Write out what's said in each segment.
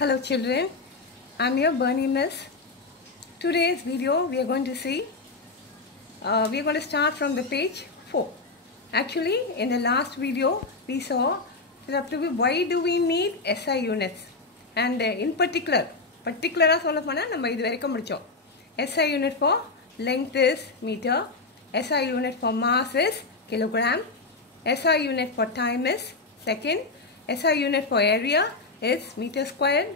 Hello children, I am your Bernie Miss. Today's video we are going to see, we are going to start from the page 4. Actually in the last video we saw why do we need SI units, and in particular சொல்ல போனா நம்ம இது வரைக்கும் முடிச்சோம். SI unit for length is meter, SI unit for mass is kilogram, SI unit for time is second, SI unit for area is meter squared,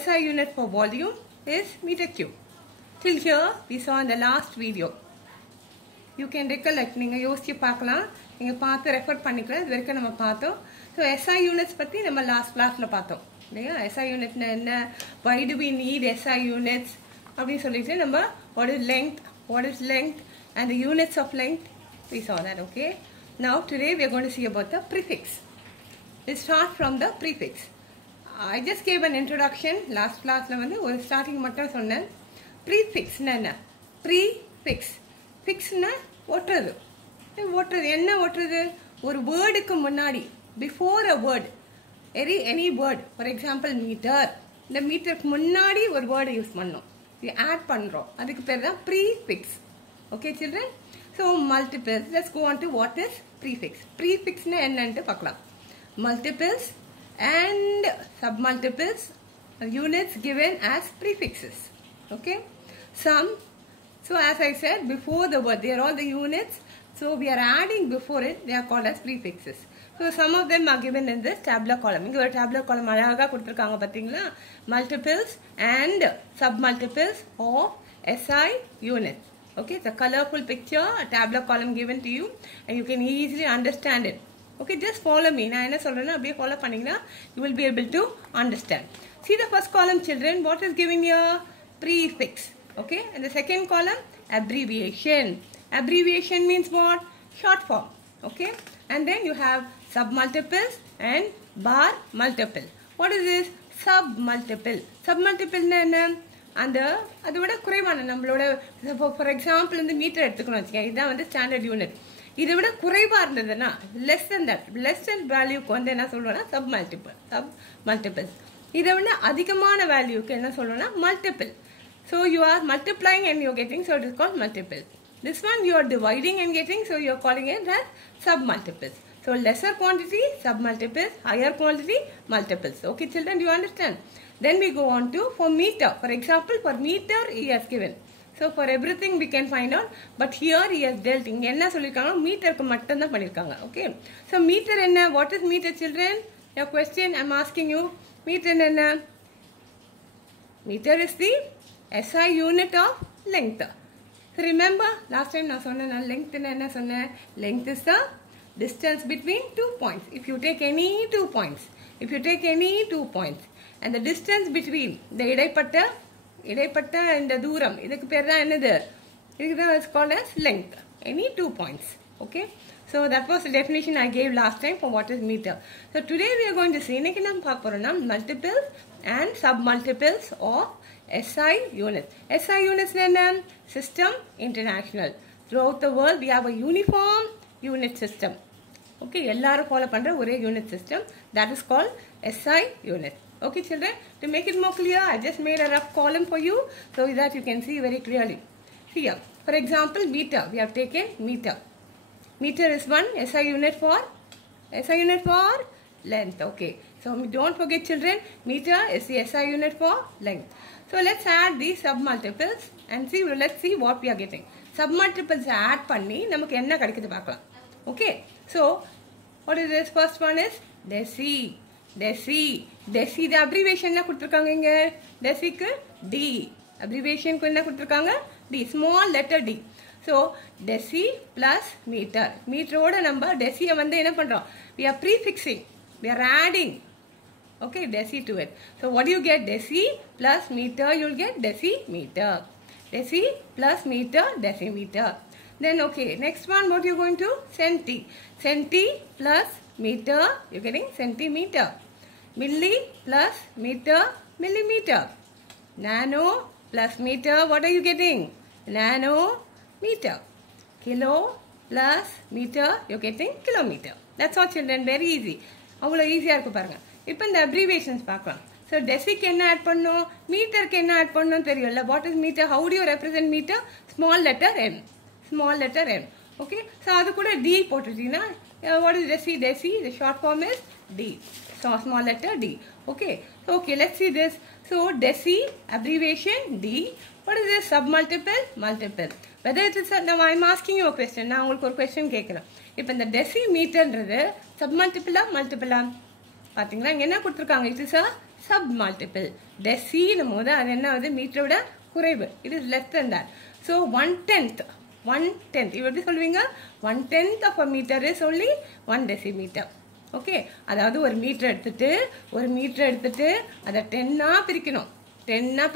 SI unit for volume is meter cube. Till here we saw in the last video. You can recollect, நீங்க யோசிச்சு பார்க்கலாம், நீங்க பார்த்து ரெஃபர் பண்ணிக்கலாம். இது வரைக்கும் நம்ம பார்த்தோம். So SI units பத்தி நம்ம last classல பார்த்தோம். இல்லையா? SI unit என்ன, why do we need SI units அப்படி சொல்லிட்டு நம்ம what is length and the units of length, we saw that. Okay, now today we are going to see about the prefix. Let's start from the prefix. I just gave an introduction last classல வந்து ஒரு ஸ்டார்டிங் மட்டும் சொன்னேன். prefix என்ன? prefix fixனா ஒட்டுறது. என்ன ஒட்டுறது? ஒரு வேர்டுக்கு முன்னாடி, before a word, any word, for example meter, இந்த மீட்டருக்கு முன்னாடி ஒரு வேர்டு யூஸ் பண்ணோம், இது ஆட் பண்றோம், அதுக்கு பேர் தான் prefix. Okay children, so multiples. Let's go on to what is prefix. prefix னா என்னன்னு பார்க்கலாம். Multiples and submultiples are units given as prefixes. Okay, some, so as I said before the word, they are all the units, so we are adding before it, they are called as prefixes. So some of them are given in this tabular column. இங்க ஒரு tabular column அழகா கொடுத்திருக்காங்க பாத்தீங்களா? Multiples and submultiples of SI units. Okay, it's a colorful picture, a tabular column given to you, and you can easily understand it. Okay, just follow me. நான் என்ன சொல்றேன்னா அப்படியே ஃபாலோ பண்ணீங்கன்னா you will be able to understand. See the first column children, what is given here? Prefix. Okay, and the second column, abbreviation. Abbreviation means what? Short form. Okay, and then you have submultiples and bar multiple. What is this? Submultiple. Submultiple என்ன? அந்த அதோட குறைவான நம்மளோட, for example இந்த மீட்டர் எடுத்துக்கணும் வச்சுக்கோங்க, இதுதான் வந்து ஸ்டாண்டர்ட் யூனிட். இதை விட குறைவா இருந்ததுன்னா less than that, less than வேல்யூக்கு வந்து என்ன சொல்லுவோம்னா submultiples. இதை விட அதிகமான வேல்யூக்கு என்ன சொல்லுவோம்னா multiple. So you are multiplying and you are getting, so it is called multiple. This one you are dividing and getting, so you are calling it as submultiples. So lesser quantity submultiples, higher quantity multiples. Okay children, do you understand? Then we go on to for meter. For example, for meter he has given. So for everything we can find out, but here he has dealt. இங்க என்ன சொல்லிருக்காங்க? மீட்டருக்கு மட்டும் தான் பண்ணிருக்காங்க. Okay, so meter என்ன? What is meter children? Your question I am asking you. Meter என்ன? Meter is the SI unit of length. So remember last time நான் சொன்னேன் length என்ன சொன்னேன்? Length is the distance between 2 points. If you take any 2 points, and the distance between the இடைப்பட்ட இந்த தூரம், இதுக்கு பேர் தான் என்னது? இதுதான் is called as length. Any 2 points. Okay, so that was the definition I gave last time for what is meter. So today we are going to see, இன்னைக்கு நாம் பார்க்க போறோம்னா multiples and submultiples of SI units. SI units என்ன? System International. Throughout the world we have a uniform unit system. Okay, எல்லாரும் ஃபாலோ பண்ற ஒரே unit system, that is called SI unit. Okay children, to make it more clear, I just made a rough column for you so that you can see very clearly. Here, for example, meter. We have taken meter. Meter is one SI unit for length. Okay, so don't forget children, meter is the SI unit for length. So let's add these submultiples and see. Let's see what we are getting. Submultiples add பண்ணி நமக்கு என்ன கிடைக்குது பார்க்கலாம். Okay, so what is this? First one is deci. The abbreviation என்ன கொடுத்திருக்காங்க இங்க? deciக்கு D. abbreviation க்கு என்ன கொடுத்திருக்காங்க? D, small letter D. So deci plus meter. மீட்டரோட நம்ம deciயை வந்து என்ன பண்றோம்? We are prefixing, we are adding. Okay, deci to it. So what do you get? Deci plus meter, you will get decimeter. Deci plus meter, decimeter. Then okay, next one, what you going to? Centi plus meter, you getting centimeter. Milli plus meter, millimeter. Nano plus meter, what are you getting? Nanometer. Kilo plus meter, you're getting kilometer. That's all children, very easy. அவ்வளோ ஈஸியாக இருக்கு பாருங்க. இப்போ இந்த abbreviations பார்க்கலாம். So deciக்கு என்ன ஆட் பண்ணோம், மீட்டருக்கு என்ன ஆட் பண்ணோம் தெரியும்ல. What is meter? How do you represent meter? Small letter m. Small letter m. Okay. So அது கூட d போட்டுட்டீங்கன்னா what is deci? Deci, the short form is d. So small letter d. Okay. So okay, let's see this. So deci abbreviation d. What is this? Submultiple, multiple. Whether it is now I am asking you a question. நான் உங்களுக்கு ஒரு question கேட்கிறேன். இப்போ இந்த decimeterன்றது submultiple multiple பாத்தீங்களா, இங்க என்ன கொடுத்திருக்காங்க, it is a submultiple. deci நம்மோது அது என்ன ஆகுது, மீட்டரை விட குறைவு. it is less than that. So 1/10 இது எப்படி சொல்வீங்க, 1/10 of a meter is only 1 decimeter. Okay, அதாவது ஒரு மீட்டர் எடுத்துட்டு அதை 10 பிரிக்கணும். 10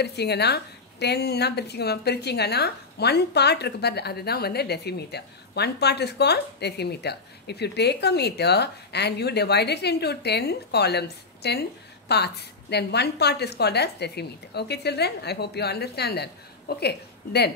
பிரிச்சிங்கன்னா 1 part இருக்கு பாரு, அதுதான் வந்து decimeter. 1 part is called decimeter. If you take a meter and you divide it into 10 columns, 10 parts, then 1 part is called as decimeter. Okay children, I hope you understand that. Okay, then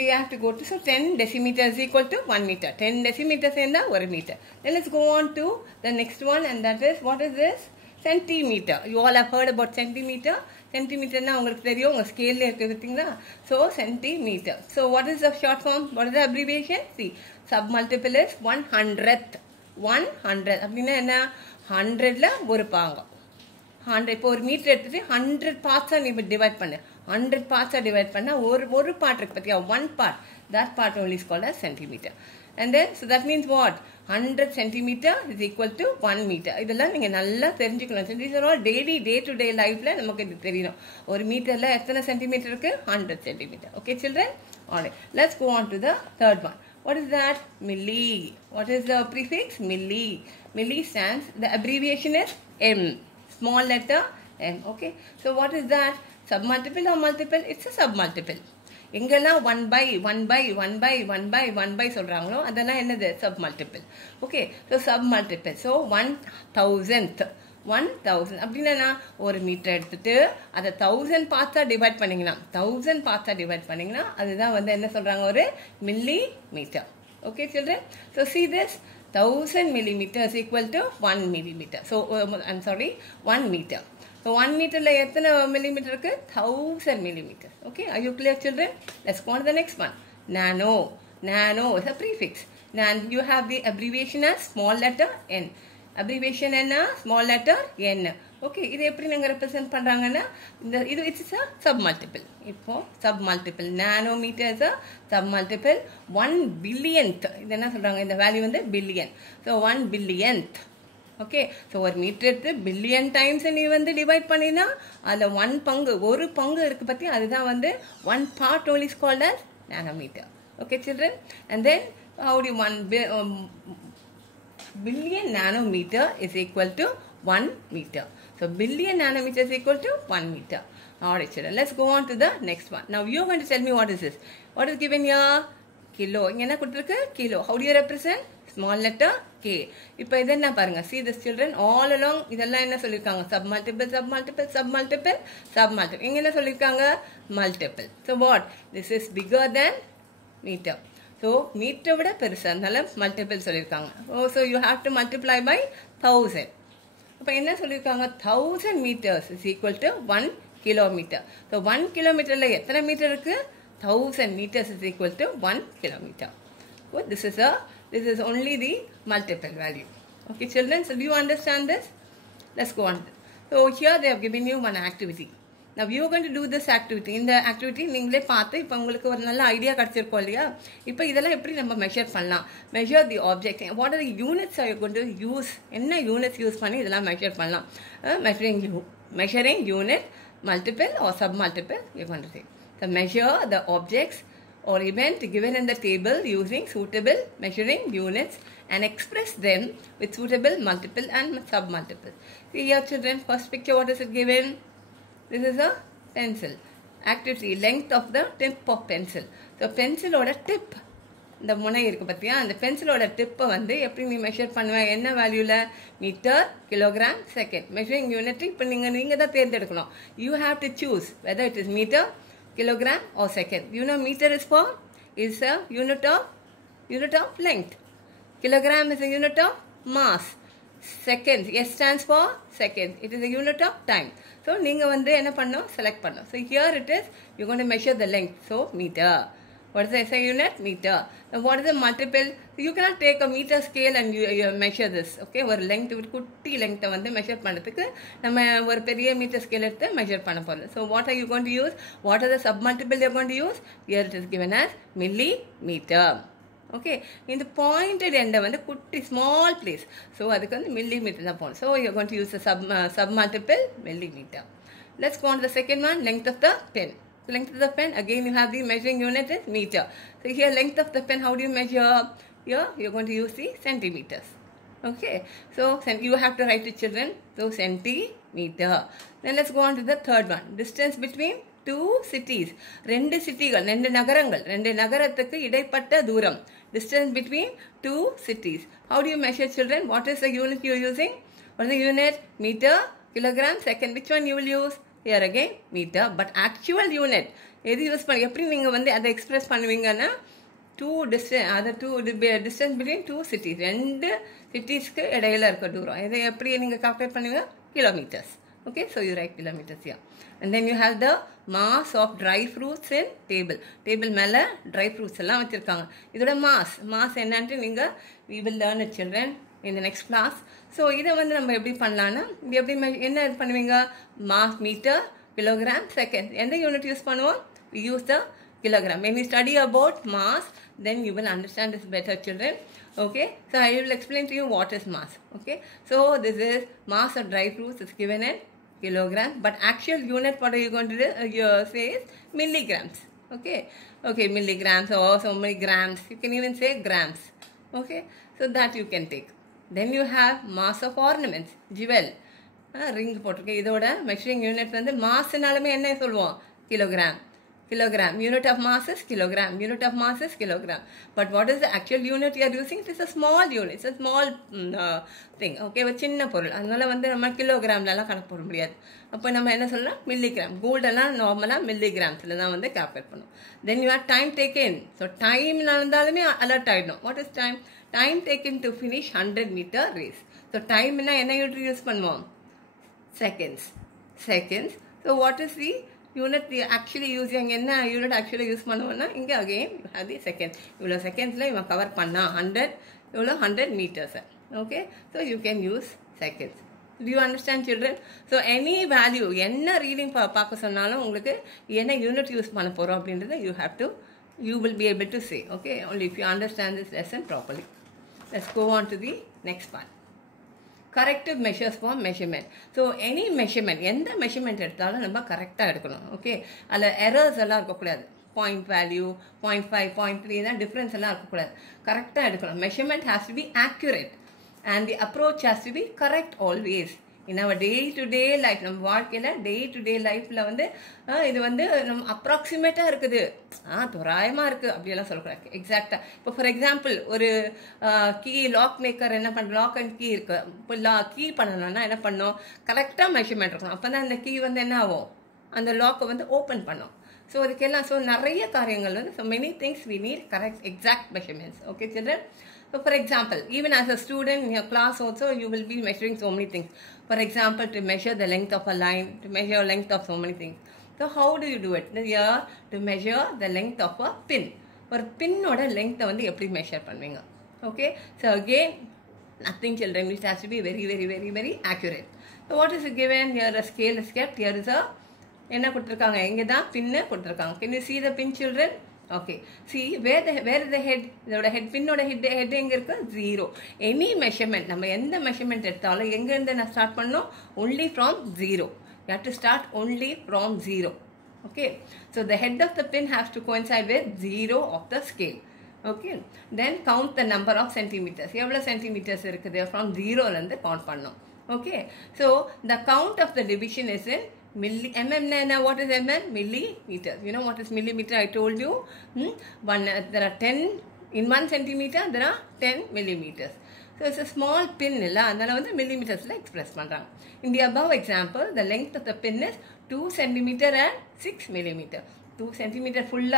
we have to go to, so 10 decimeter is equal to 1 meter. 10 decimeters in the 1 meter. Then let's go on to the next one, and that is, what is this? Centimeter. You all have heard about centimeter. Centimeter na உங்களுக்கு தெரியும், உங்க ஸ்கேல்ல இருக்கு பாத்தீங்களா. So centimeter. So what is the short form? What is the abbreviation? See, submultiple is 100th. 100 அப்படின்னா என்ன, 100ல ஒரு பாகம். 100 இப்போ ஒரு மீட்டர் எடுத்துட்டு 100 பார்ட்ஸா நீ டிவைட் பண்ணு. 100 பார்ட்ஸா டிவைட் பண்ணா ஒரு பார்ட் இருக்கு பாத்தியா, 1 part. That part only is called as centimeter. And then, so that means what? 100 centimeter is equal to 1 meter. இதெல்லாம் நீங்க நல்லா தெரிஞ்சுக்கணும். These are all daily, day-to-day lifeல நமக்கு இது தெரியணும். ஒரு மீட்டர்ல எத்தனை சென்டிமீட்டர் இருக்கு, 100 centimeter. Okay children? Alright, let's go on to the third one. What is that? Milli. What is the prefix? Milli. Milli stands, the abbreviation is M. Small letter m. Okay, so what is that? Submultiple or multiple? It's a submultiple. எங்கெல்லாம் 1/1 சொல்றாங்களோ அதெல்லாம் என்னது, submultiple. Okay, so submultiple. So 1000th அப்படின்னா ஒரு மீட்டர் எடுத்துட்டு அதை 1000 பார்ட்ஸா டிவைட் பண்ணீங்கன்னா அதுதான் வந்து என்ன சொல்றாங்க, ஒரு millimetre. Okay children, so see this, 1000 millimeter is equal to 1 millimeter. So I'm sorry, 1 meter. So 1 meterல எத்தனை millimeter இருக்கு, 1000 millimeter. Okay, are you clear children? Let's go on to the next one. Nano is a prefix. Then you have the abbreviation as small letter n. Abbreviation என்ன, small letter n. Okay, இது எப்படி நாங்க represent பண்றாங்கன்னா, இது it's a submultiple. இப்போ submultiple, nanometer is a submultiple. 1 billionth, இது என்ன சொல்றாங்க, இந்த வேல்யூ வந்து billion. So 1 billionth. Okay, so ஒரு மீட்டர் எடுத்து பில்லியன் டைம்ஸ் நீ வந்து டிவைட் பண்ணினா அதுல ஒரு பங்கு இருக்கு பத்தி, அதுதான் வந்து 1 part only is called as nanometer. Okay children, and then how do you 1 billion nanometer is equal to 1 meter. So billion nanometer is equal to 1 meter. Alright children, let's go on to the next one. Now you are going to tell me what is this. What is given here? Kilo. இங்க என்ன கொடுத்திருக்கு, kilo. How do you represent? Small letter k. இப்போ இது என்ன பாருங்க, see this children, all along இதெல்லாம் என்ன சொல்லிருக்காங்க, submultiple. இங்க என்ன சொல்லிருக்காங்க, multiple. So what? This is bigger than meter. So meter விட பெருசா இருந்தால multiple சொல்லிருக்காங்க. Oh, so you have to multiply by 1000. அப்ப என்ன சொல்லிருக்காங்க, 1000 meters is equal to 1 kilometer. So 1 kilometerல எத்தனை மீட்டர் இருக்கு, 1000 meters is equal to 1 kilometer. Good. This is only the multiple value. Okay children, so do you understand this? Let's go on. So here they have given you one activity. Now you are going to do this activity. In the activity நீங்களே பார்த்து இப்போ உங்களுக்கு ஒரு நல்ல ஐடியா கிடைச்சிருக்கும் இல்லையா. இப்போ இதெல்லாம் எப்படி நம்ம மெஷர் பண்ணலாம், measure the object, what are the units are you going to use, என்ன யூனிட்ஸ் யூஸ் பண்ணி இதெல்லாம் மெஷர் பண்ணலாம். measuring unit, multiple or submultiple we are going to say. So measure the objects or event given in the table using suitable measuring units and express them with suitable multiple and submultiple. See here children, first picture, what is it given? This is a pencil. Activity, length of the tip of pencil. So pencil oda tip, இந்த முனை இருக்கு பாத்தியா, அந்த பென்சிலோட டிப்பை வந்து எப்படி நீ மெஷர் பண்ணுவேன், என்ன வேல்யூல, metre, kilogram, second. Measuring unit இப்போ நீங்க தான் தேர்ந்தெடுக்கணும். You have to choose whether it is metre, kilogram or second. You know meter is a unit of length. Kilogram is a unit of mass. seconds. S stands for seconds. It is a unit of time. So நீங்க வந்து என்ன பண்ணணும், select பண்ணணும். So here it is, you're going to measure the length. So meter. What is the SI unit? Meter. And what is the multiple? You cannot take a meter scale and you measure this. Okay, ஒரு length, ஒரு குட்டி length வந்து measure பண்ணதுக்கு நம்ம ஒரு பெரிய meter scale எடுத்து measure பண்ண போறோம். So what are you going to use? What are the submultiple you're going to use? Here it is given as millimeter. Okay, in the pointed end வந்து குட்டி small place. So அதுக்கு வந்து millimeter தான் போகணும். So you're going to use the submultiple millimeter. Let's go on to the second one, length of the pen. So length of the pen, again you have the measuring unit is meter. So here length of the pen, how do you measure? Here you're going to use the centimeters. Okay, so you have to write to children, so centimeter. Then let's go on to the third one, distance between two cities. ரெண்டு சிட்டிகள், ரெண்டு நகரங்கள், ரெண்டு நகரத்துக்கு இடைப்பட்ட தூரம். Distance between two cities. How do you measure, children? What is the unit you are using? What is the unit? Meter, kilogram, second. Which one you will use? Here again meter, but actual unit எது யூஸ் பண்ணி எப்படி நீங்க வந்து அதை எக்ஸ்பிரஸ் பண்ணுவீங்கன்னா distance between two cities, ரெண்டு சிட்டிஸ்க்கு இடையில இருக்க தூரம் இதை எப்படி நீங்க கால்குலேட் பண்ணுவீங்க? Kilometers. Okay, so you write kilometers here. And then you have the mass of dry fruits in table மேல dry fruits எல்லாம் வச்சிருக்காங்க. இதோட mass என்னன்னு நீங்க we will learn it, children, in the next class. So இதை வந்து நம்ம எப்படி பண்ணலாம்னா இது எப்படி என்ன பண்ணுவீங்க? mass, meter, kilogram, second. எந்த யூனிட் யூஸ் பண்ணுவோம்? we use the kilogram. When you study about mass, then you will understand this better, children. Okay, so I will explain to you what is mass. Okay, so this is mass of dry fruits is given in kilograms, but actual unit what are you going to do? You say is milligrams. Okay, milligrams or so many grams. You can even say grams. Okay, so that you can take. Then you have mass of ornaments, jewel, ring போட்டுருக்கு. இதோட measuring unit வந்து massனாலுமே என்ன சொல்லுவோம்? kilogram. Unit of mass is kilogram. Unit of mass is kilogram. But what is the actual unit you are using? It is a small unit. It's a small thing. Okay, ஒரு சின்ன பொருள். அதனால வந்து நம்ம கிலோகிராம்லலாம் கணக்கு போட முடியாது. அப்போ நம்ம என்ன சொல்லலாம்? மில்லிகிராம். கோல்ட் எல்லாம் நார்மலா மில்லிகிராம்ஸ்ல தான் வந்து கால்குலேட் பண்ணுவோம். Then you have time taken. So time நடந்தாலுமே அலர்ட் ஆயிடும். What is time? Time taken to finish 100-meter race. So time என்ன யூனிட் யூஸ் பண்ணுவோம்? Seconds. So what is the unit we actually using? என்ன unit actually யூஸ் பண்ணுவோம்னா இங்க again you have the second. இவ்வளவு செகண்ட்ஸ்ல இவன் கவர் பண்ணா 100 இவ்வளவு 100 meters. Okay, so you can use seconds. Do you understand, children? So any value என்ன ரீடிங் பார்க்க சொன்னாலும் உங்களுக்கு என்ன யூனிட் யூஸ் பண்ண போறோம் அப்படின்றத you will be able to say. Okay, only if you understand this lesson properly. Let's go on to the next part. Corrective measures for measurement. So any measurement, எந்த measurement எடுத்தாலும் நம்ம கரெக்டாக எடுக்கணும். ஓகே, அதில் எரர்ஸ் எல்லாம் இருக்கக்கூடாது. பாயிண்ட் வேல்யூ 0.5 0.3 தான் டிஃப்ரென்ஸ் எல்லாம் இருக்கக்கூடாது. கரெக்டாக எடுக்கணும். Measurement has to be accurate and the approach has to be correct always. In our day to day life, நம்ம வாழ்க்கையில் டே டு டே லைஃப்பில் வந்து இது வந்து நம்ம அப்ராக்சிமேட்டாக இருக்குது, தோராயமாக இருக்குது அப்படியெல்லாம் சொல்லக்கூடாது. எக்ஸாக்டாக இப்போ ஃபார் எக்ஸாம்பிள் ஒரு லாக் மேக்கர் என்ன பண்ணுற, லாக் அண்ட் கீ இருக்கு. இப்போ கீ பண்ணணும்னா என்ன பண்ணோம்? கரெக்டாக மெஷர்மெண்ட் இருக்கணும். அப்போ தான் அந்த கீ வந்து என்ன ஆகும்? அந்த லாக்கை வந்து ஓப்பன் பண்ணும். ஸோ அதுக்கெல்லாம் நிறைய காரியங்கள் வந்து many things we need correct exact measurements. Okay children. So for example, even as a student in your class also you will be measuring so many things. For example, to measure the length of a line, to measure length of so many things. So how do you do it? Here to measure the length of a pin. ஒரு பின்னோட லெங்த்தை வந்து எப்படி மெஷர் பண்ணுவீங்க? Okay, so again nothing, children, it has to be very very very very accurate. So what is given here? A scale is kept. Here is a என்ன கொடுத்துருக்காங்க? இங்கே தான் பின்னு கொடுத்துருக்காங்க. Can you see the pin, children? Okay, see where is the head? இதோட head, பின்னோட head எங்க இருக்கு? 0. Any measurement, நம்ம எந்த measurement எடுத்தாலும் எங்க இருந்து நான் ஸ்டார்ட் பண்ணோம்? Only from 0. You have to start only from 0. Okay, so the head of the pin has to coincide with 0 of the scale. Okay, then count the number of centimeters. எவ்வளவு centimeters இருக்குது? From 0 ல இருந்து count பண்ணோம். Okay, so the count of the division is in what is mm? Millimeters. You know what is millimeter? I told you. There are 10 in 1 centimeter. There are 10 millimeters. So it's a small pin. That's why millimeters express. In the above example, the length of the pin is 2 centimeter and 6 millimeter. 2 centimeter full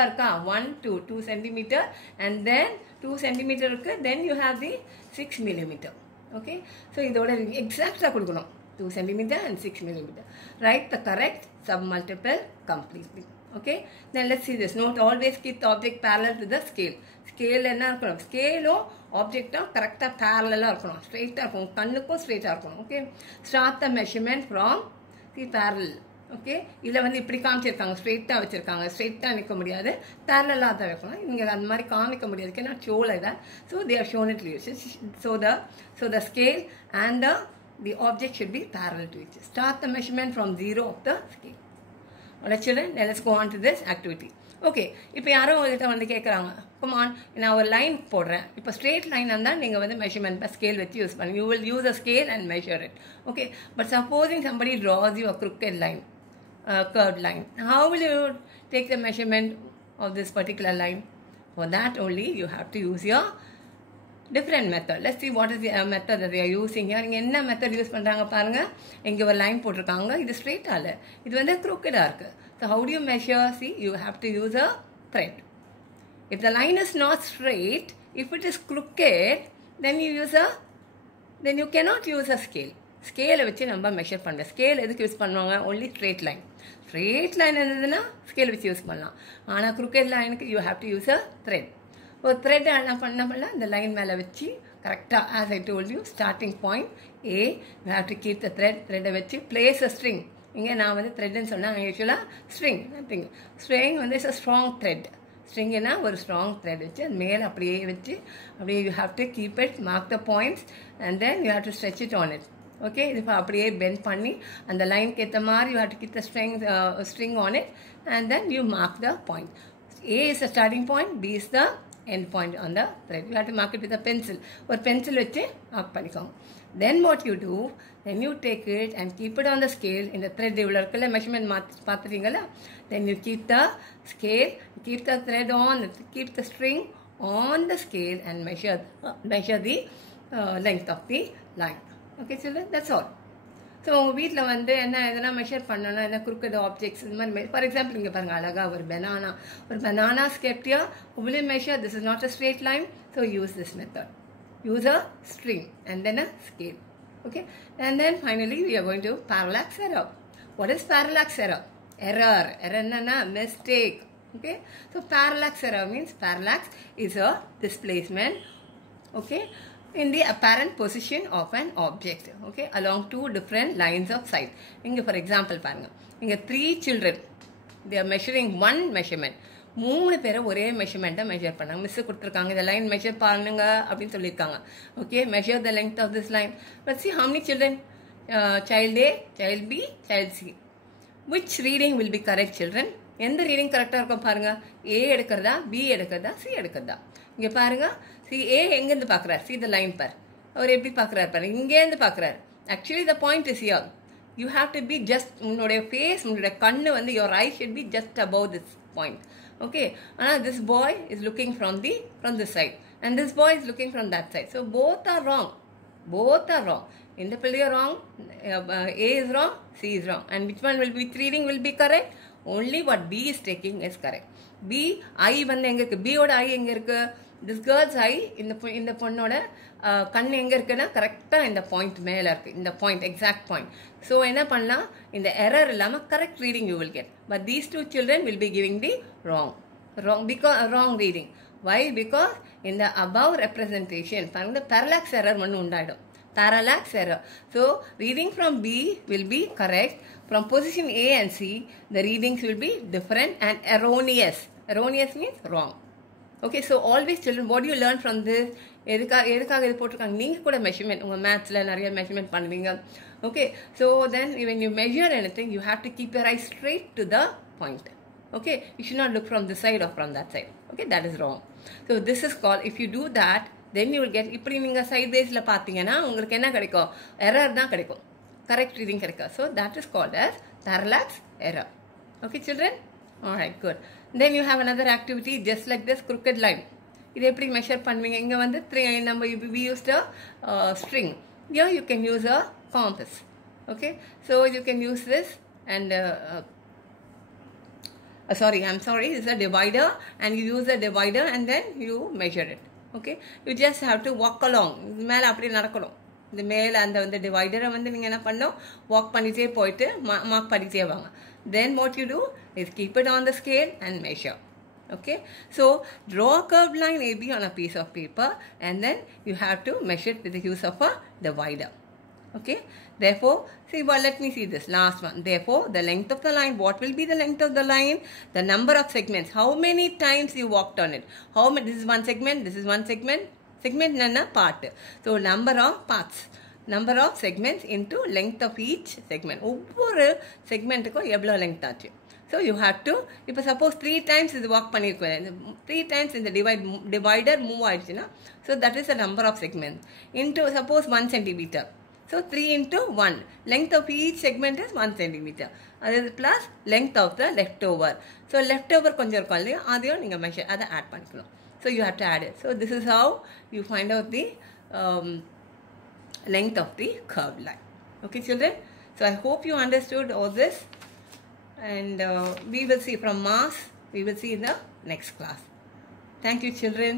2 centimeter, and then 2 centimeter. Then you have the 6 millimeter. Okay, so இதோட எக்ஸாக்டாக கொடுக்கணும் 2 centimeter and 6 millimeter. Write the correct submultiple completely. Okay, then let's see this. Note, always keep the object parallel to the scale. Scale என்ன இருக்கணும், ஸ்கேலும் ஆப்ஜெக்டும் கரெக்டாக பேரலாக இருக்கணும், ஸ்ட்ரெயிட்டாக இருக்கணும், கண்ணுக்கும் ஸ்ட்ரெயிட்டாக இருக்கணும். Okay, start the measurement from the barrel. Okay, இதில் வந்து இப்படி காமிச்சிருக்காங்க, ஸ்ட்ரெயிட்டாக வச்சுருக்காங்க, ஸ்ட்ரெயிட்டாக நிற்க முடியாது, பேரலாக தான் வைக்கணும். இங்கே அந்த மாதிரி காமிக்க முடியாது, ஏன்னா ஷோவில் தான். So they are shown it lives. So the scale and the object should be parallel to each other. Start the measurement from 0 of the scale. Alright children, now let's go on to this activity. Okay, இப்போ யாரோ உங்கள்கிட்ட வந்து கேட்குறாங்க, come on, நான் ஒரு லைன் போடுறேன், இப்போ straight line இருந்தால் நீங்கள் வந்து மெஷர்மெண்ட் பை ஸ்கேல் வச்சு யூஸ் பண்ணி, you will use a scale and measure it. Okay, but supposing somebody draws you a crooked line, curved line, how will you take the measurement of this particular line? For that only you have to use your different method. Let's see what is the method that they are using here. இங்கே என்ன method use பண்ணுறாங்க பாருங்கள். இங்கே ஒரு லைன் போட்டிருக்காங்க, இது ஸ்ட்ரெயிட்டாக இல்லை, இது வந்து crooked-ஆக இருக்குது. So how do you measure? See, you have to use a thread. If the line is not straight, if it is crooked, then you cannot use a scale. ஸ்கேலை வச்சு நம்ம மெஷர் பண்ணுறோம். ஸ்கேல் எதுக்கு யூஸ் பண்ணுவாங்க? only straight line. Straight line இருந்ததுன்னா ஸ்கேல் வச்சு யூஸ் பண்ணலாம். ஆனால் crooked லைனுக்கு you have to use a thread. ஒரு த்ரெட் என்ன பண்ணலாம், இந்த லைன் மேலே வச்சு கரெக்டாக, as I told you, starting point A, you have to keep த த்ரெட்டை வச்சு பிளேஸ் அ ஸ்ட்ரிங். இங்கே நான் வந்து த்ரெட்னு சொன்னால் யூஸ்வலாக ஸ்ட்ரிங் நத்திங். ஸ்ட்ரிங் வந்து இட்ஸ் அ ஸ்ட்ராங் த்ரெட். ஸ்ட்ரிங்குன்னா ஒரு ஸ்ட்ராங் த்ரெட் வச்சு அது மேலே அப்படியே வச்சு அப்படியே you have to keep it, mark the points and then you have to stretch it on it. Okay, இது அப்படியே பெண்ட் பண்ணி அந்த லைனுக்கு ஏற்ற மாதிரி you have to keep the string on it and then you mark the point. A is the starting point, B is the end point on the thread. You have to mark it with a pencil. Or pencil வச்சு mark பண்ணிக்கோங்க. Then what you do, then you take it and keep it on the scale. In the thread இவ்வளோ இருக்குல்ல, measurement பார்த்துட்டீங்களா, then you keep the scale, keep the thread on, keep the string on the scale and measure the length of the line. Okay children, that's all. So உங்கள் வீட்டில் வந்து என்ன எதனா மெஷர் பண்ணணும்னா, என்ன crooked ஆப்ஜெக்ட்ஸ் இது மாதிரி, ஃபார் எக்ஸாம்பிள் இங்கே பாருங்கள், அழகாக ஒரு banana kept here, will you measure? This is not a straight line, so use this method. Use a string and then a scale. Okay, and then finally we are going to parallax error. What is parallax error? Error என்னன்னா mistake. Okay, so parallax error means parallax is a displacement, okay, in the apparent position of an object, okay, along two different lines of sight. Inga for example பாருங்க, இங்க 3 children, they are measuring one measurement. 3 பேரை ஒரே மெஷர்மெண்ட்டை மெஷர் பண்ணாங்க. மிஸ் கொடுத்துருக்காங்க, இந்த line measure பண்ணுங்க அப்படின்னு சொல்லியிருக்காங்க. Okay, measure the length of this line. But see how many children? Child A, child B, child C. Which reading will be correct children? எந்த ரீடிங் கரெக்டாக இருக்கும் பாருங்க. A எடுக்கிறதா, B எடுக்கிறதா, C எடுக்கிறதா? இங்கே பாருங்க, சி ஏ எங்கேருந்து பார்க்குறாரு, சி த லைன் பார், அவர் எப்படி பார்க்குறாரு பாருங்க, இங்கேருந்து பார்க்குறாரு. Actually the point is here. You have to be just, உன்னுடைய ஃபேஸ், உன்னுடைய கண்ணு வந்து your eye should be just above this point. Okay, ஆனால் this boy is looking from this side and this boy is looking from that side. So both are wrong. In the player wrong, A is wrong, C is wrong. And which one will be reading will be correct? Only what B is taking is correct. B, I வந்து எங்க இருக்கு, B ஓட I எங்க இருக்கு, this girl's eye, இந்த பொண்ணோட கண் எங்க இருக்குன்னா கரெக்டா இந்த பாயிண்ட் மேல இருக்கு, இந்த பாயிண்ட், எக்ஸாக்ட் பாயிண்ட். ஸோ என்ன பண்ணலாம், இந்த எரர் இல்லாம correct reading you will get. But these 2 children will be giving the wrong reading. Why? Because in the above representation பாருங்க, parallax error ஒன்று உண்டாயிடும். Parallax error. So reading from B will be correct. From position A and C, the readings will be different and erroneous. Erroneous means wrong. Okay, so always children, what do you learn from this? எதுக்காக இது போட்டிருக்காங்க, நீங்கள் கூட மெஷர்மெண்ட், உங்கள் மேத்ஸில் நிறைய மெஷர்மெண்ட் பண்ணுவீங்க. Okay, so then when you measure anything, you have to keep your eye straight to the point. Okay, you should not look from this side or from that side. Okay, that is wrong. So this is called, if you do that, then you will get, இப்படி நீங்கள் சைட்வேஸில் பார்த்தீங்கன்னா உங்களுக்கு என்ன கிடைக்கும், எரர் தான் கிடைக்கும், correct reading கிடைக்கும். So that is called as parallax error. Okay children, all right, good. Then you have another activity just like this, crooked line. இது எப்படி மெஷர் பண்ணுவீங்க, இங்கே வந்து நம்ம we used a string. Here you can use a compass. Okay, so you can use this and I'm sorry, this is a divider, and you use a divider and then you measure it. Okay, you just have to walk along, மேலே அப்படி நடக்கணும். இந்த மேலே அந்த வந்து டிவைடரை வந்து நீங்கள் என்ன பண்ணணும், வாக் பண்ணிகிட்டே போயிட்டு மார்க் பண்ணிகிட்டே வாங்க. Then what you do is keep it on the scale and measure. Okay, so draw a curved line AB on a piece of paper and then you have to measure it with the use of a divider. Okay, therefore, see, well, let me see this last one. Therefore, the length of the line, what will be the length of the line? The number of segments, how many times you walked on it. How many, this is one segment, this is one segment, segment nana part. So, number of parts, number of segments into length of each segment. ஒவ்வொரு செக்மெண்ட்டுக்கும் எவ்வளோ லெங்க் ஆச்சு. So, you have to, இப்போ suppose 3 times இது walk பண்ணியிருக்கேன், 3 times இந்த divider move ஆயிடுச்சுன்னா, so that is the number of segments into suppose 1 centimeter. So, 3 into 1. Length of each segment is 1 centimeter. That is plus length of the leftover. So, leftover konjam irukum illaya, adiyum neenga measure adha add panikalam. So, you have to add it. So, this is how you find out the length of the curved line. Okay, children? So, I hope you understood all this. And we will see from mass, we will see in the next class. Thank you, children.